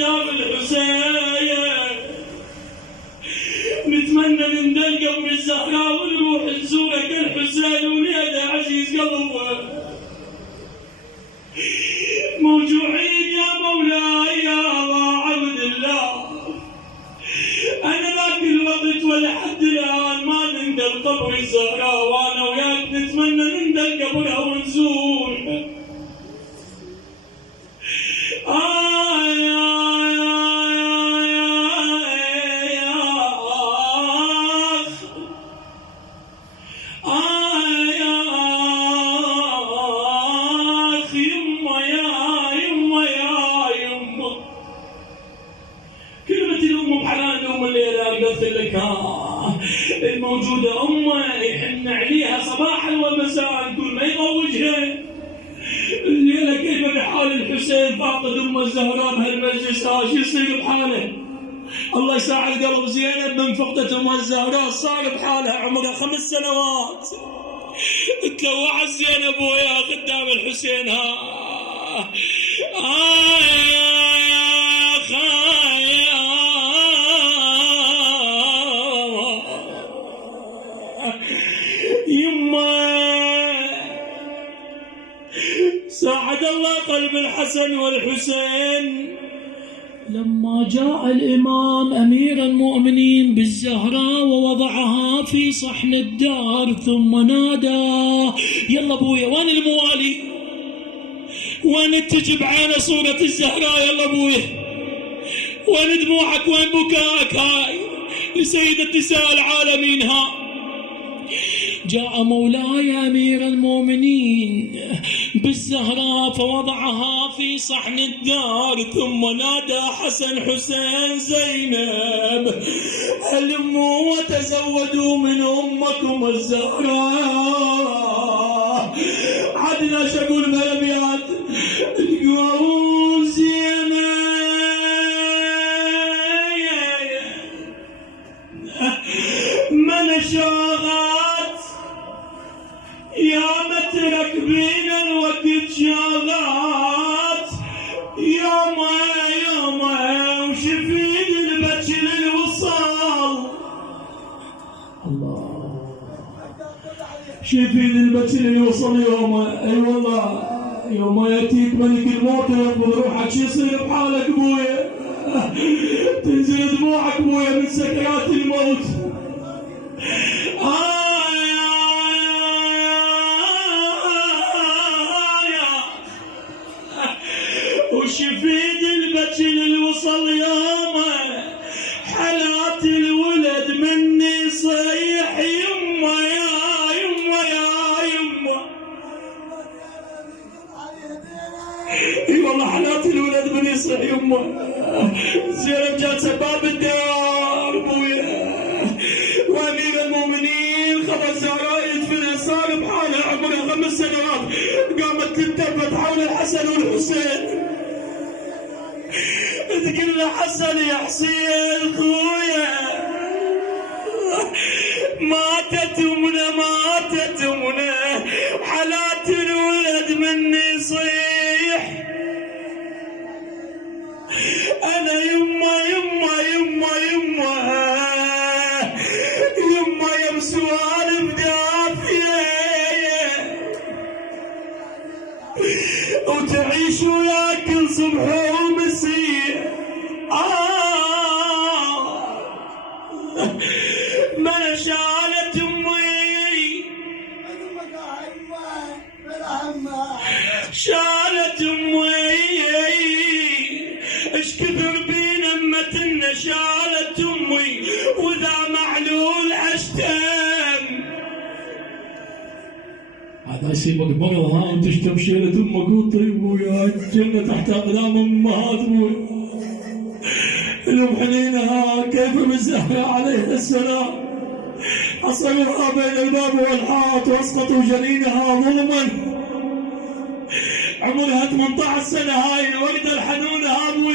قدام الحسين، نتمنى نندل قبر الزهراء ونروح نزورك الحسين وليده عزيز قلبه. موجوعين يا مولاي يا ابا عبد الله، انا ذاك الوقت ولحد الان ما نندل قبر الزهراء، وانا وياك نتمنى نندل قبرها ونزورها. الموجودة أمه يحن عليها صباحا ومساء كل ما يضوجها. الليلة كيف بحال الحسين فاقد أمه الزهراء بهالمجلس، شو يصير بحاله؟ الله يساعد قلب زينب من فقدة أمه الزهراء صار بحالها عمرها 5 سنوات. تلوعت زينب ويا قدام الحسين. ساعد الله قلب الحسن والحسين لما جاء الإمام أمير المؤمنين بالزهراء ووضعها في صحن الدار، ثم نادى: يلا ابويا، وين الموالي؟ وين تجب عين صورة الزهراء؟ يلا ابويا، وين دموعك؟ وين بكائك؟ هاي لسيدة نساء العالمين. جاء مولاي أمير المؤمنين بالزهراء فوضعها في صحن الدار، ثم نادى: حسن حسين زينب هلموا وتزودوا من أمكم الزهراء. عدنا شقول بالأبيات تقول زينب من شاغت يا مترك بين الوقت شاغات، يا ما وشفيد البشر الوصال. الله، شفيد البشر اللي وصل يوم، اي والله يوم ياتيك ملك الموت يقبض روحك، شو يصير بحالك ابويا؟ تنزل دموعك ابويا من سكرات الموت. وشفيد البكي اللي وصل يومه، حالات الولد مني صيح يمه يا يمه يا يمه. اي والله حالات الولد مني صيح يمه. زينب جالسه باب الدار ابويا، وامير المؤمنين خبر زهراء يدفنها، صار بحالها عمرها 5 سنوات، قامت تلتفت حول الحسن والحسين تقول له: حسن يا حسين خويا، ماتت امنا حالات الولد مني صيح. انا يما يم سوالف دافيه، وتعيش ويا كل صبح ومسيء. ما شالت امي، شالت امي، اش كثر بين امتنا شالت امي، واذا معلول اشتم. هذا يصيبك مرض وتشتم شيلة امك وطيب ويا الجنة تحت اقدام امهات ابويا. الام حنينها كيف بالزهراء عليه السلام حصلوها بين الباب والحائط واسقطوا جنينها ظلما. عمرها 18 سنة هاي الوردة الحنونة ابويا.